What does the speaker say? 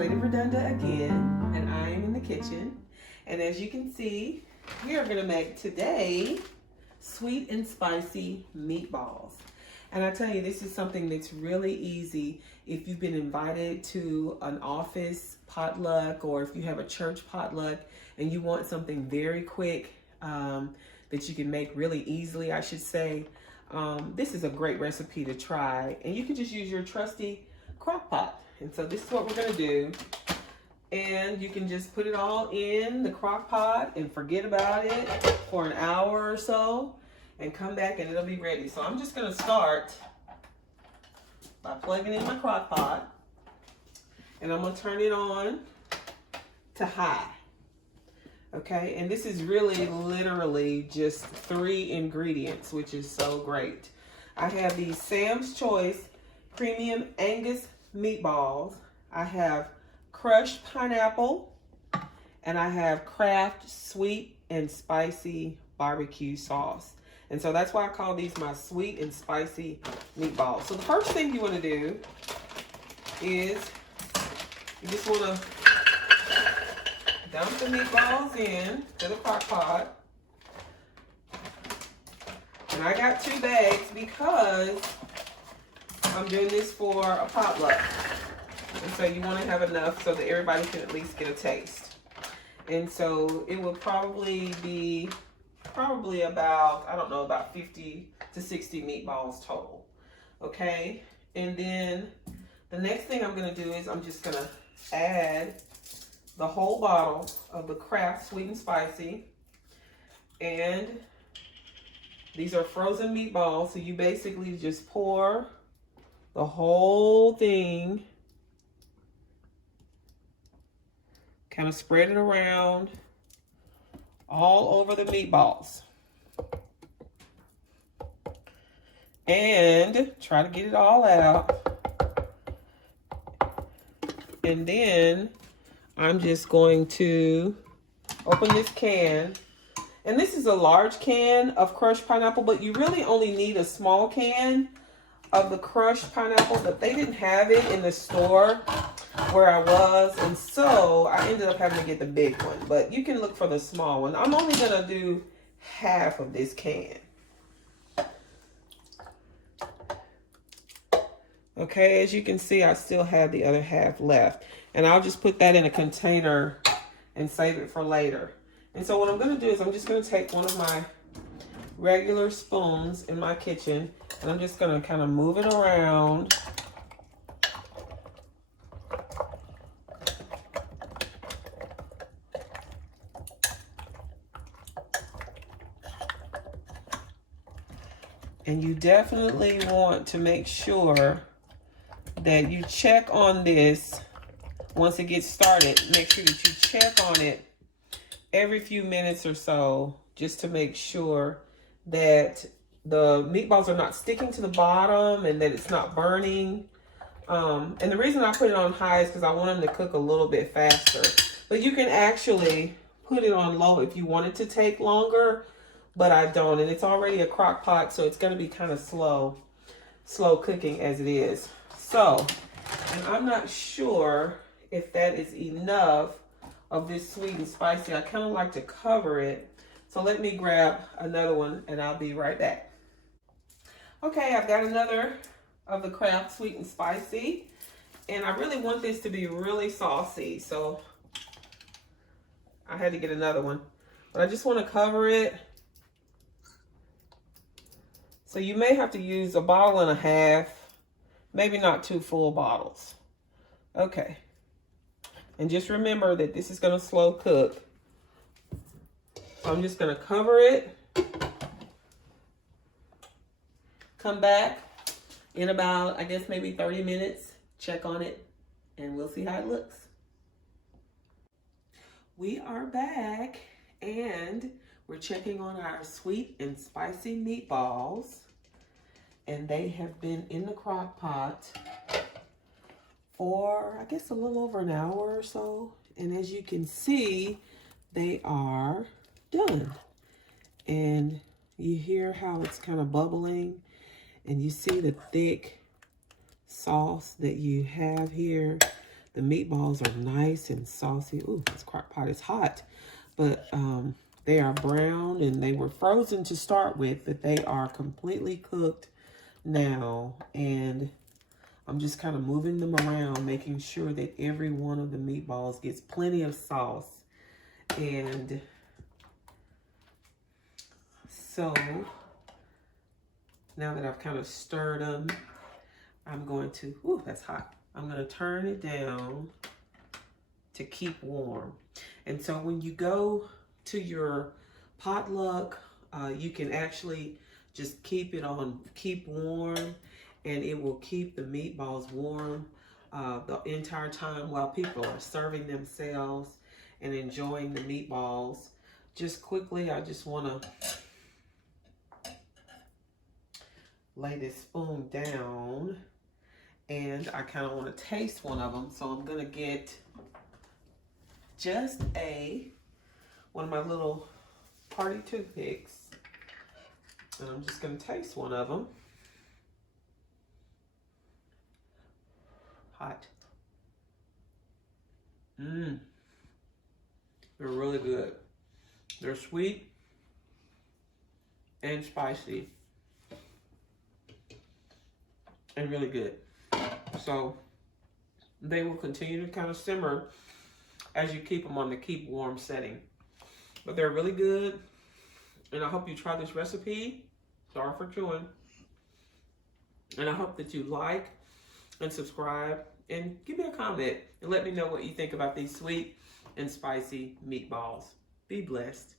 Lady Redonda again, and I am in the kitchen. And as you can see, we are gonna make today sweet and spicy meatballs. And I tell you, this is something that's really easy if you've been invited to an office potluck or if you have a church potluck and you want something very quick that you can make really easily, I should say. This is a great recipe to try, and you can just use your trusty crock pot. And so this is what we're gonna do. And you can just put it all in the crock pot and forget about it for an hour or so and come back and it'll be ready. So I'm just gonna start by plugging in my crock pot, and I'm gonna turn it on to high. Okay, and this is really literally just 3 ingredients, which is so great. I have these Sam's Choice Premium Angus meatballs. I have crushed pineapple, and I have Kraft Sweet and Spicy BBQ sauce. And so that's why I call these my sweet and spicy meatballs. So the first thing you want to do is you just want to dump the meatballs in to the crock pot. And I got 2 bags because I'm doing this for a potluck. And so you want to have enough so that everybody can at least get a taste. And so it will probably be about, I don't know, about 50 to 60 meatballs total. Okay? And then the next thing I'm going to do is I'm just going to add the whole bottle of the Kraft Sweet and Spicy. And these are frozen meatballs, so you basically just pour the whole thing, kind of spread it around all over the meatballs. And try to get it all out. And then I'm just going to open this can. And this is a large can of crushed pineapple, but you really only need a small can of the crushed pineapple, but they didn't have it in the store where I was, and so I ended up having to get the big one, but you can look for the small one. I'm only gonna do half of this can. Okay, as you can see, I still have the other half left, and I'll just put that in a container and save it for later. And so what I'm gonna do is I'm just gonna take one of my regular spoons in my kitchen, and I'm just gonna kind of move it around. And you definitely want to make sure that you check on this once it gets started. Make sure that you check on it every few minutes or so, just to make sure that the meatballs are not sticking to the bottom and that it's not burning. And the reason I put it on high is because I want them to cook a little bit faster. But you can actually put it on low if you want it to take longer, but I don't. And it's already a crock pot, so it's going to be kind of slow cooking as it is. So, and I'm not sure if that is enough of this sweet and spicy. I kind of like to cover it. So let me grab another one and I'll be right back. Okay, I've got another of the Kraft Sweet and Spicy. And I really want this to be really saucy, so I had to get another one. But I just want to cover it. So you may have to use a bottle and a half, maybe not 2 full bottles. Okay. And just remember that this is going to slow cook. So I'm just going to cover it. Come back in about, I guess, maybe 30 minutes. Check on it, and we'll see how it looks. We are back, and we're checking on our sweet and spicy meatballs. And they have been in the crock pot for, I guess, a little over an hour or so. And as you can see, they are done. And you hear how it's kind of bubbling, and you see the thick sauce that you have here. The meatballs are nice and saucy. Ooh, this crock pot is hot. But they are brown and they were frozen to start with, but they are completely cooked now. And I'm just kind of moving them around, making sure that every one of the meatballs gets plenty of sauce. And so now that I've kind of stirred them, I'm going to, ooh, that's hot. I'm going to turn it down to keep warm. And so when you go to your potluck, you can actually just keep it on keep warm, and it will keep the meatballs warm the entire time while people are serving themselves and enjoying the meatballs. Just quickly, I just want to lay this spoon down, and I kind of want to taste one of them. So I'm going to get just one of my little party toothpicks, and I'm just going to taste one of them. Hot. They're really good. They're sweet and spicy and really good. So they will continue to kind of simmer as you keep them on the keep warm setting. But they're really good, and I hope you try this recipe. Sorry for chewing. And I hope that you like and subscribe and give me a comment and let me know what you think about these sweet and spicy meatballs. Be blessed.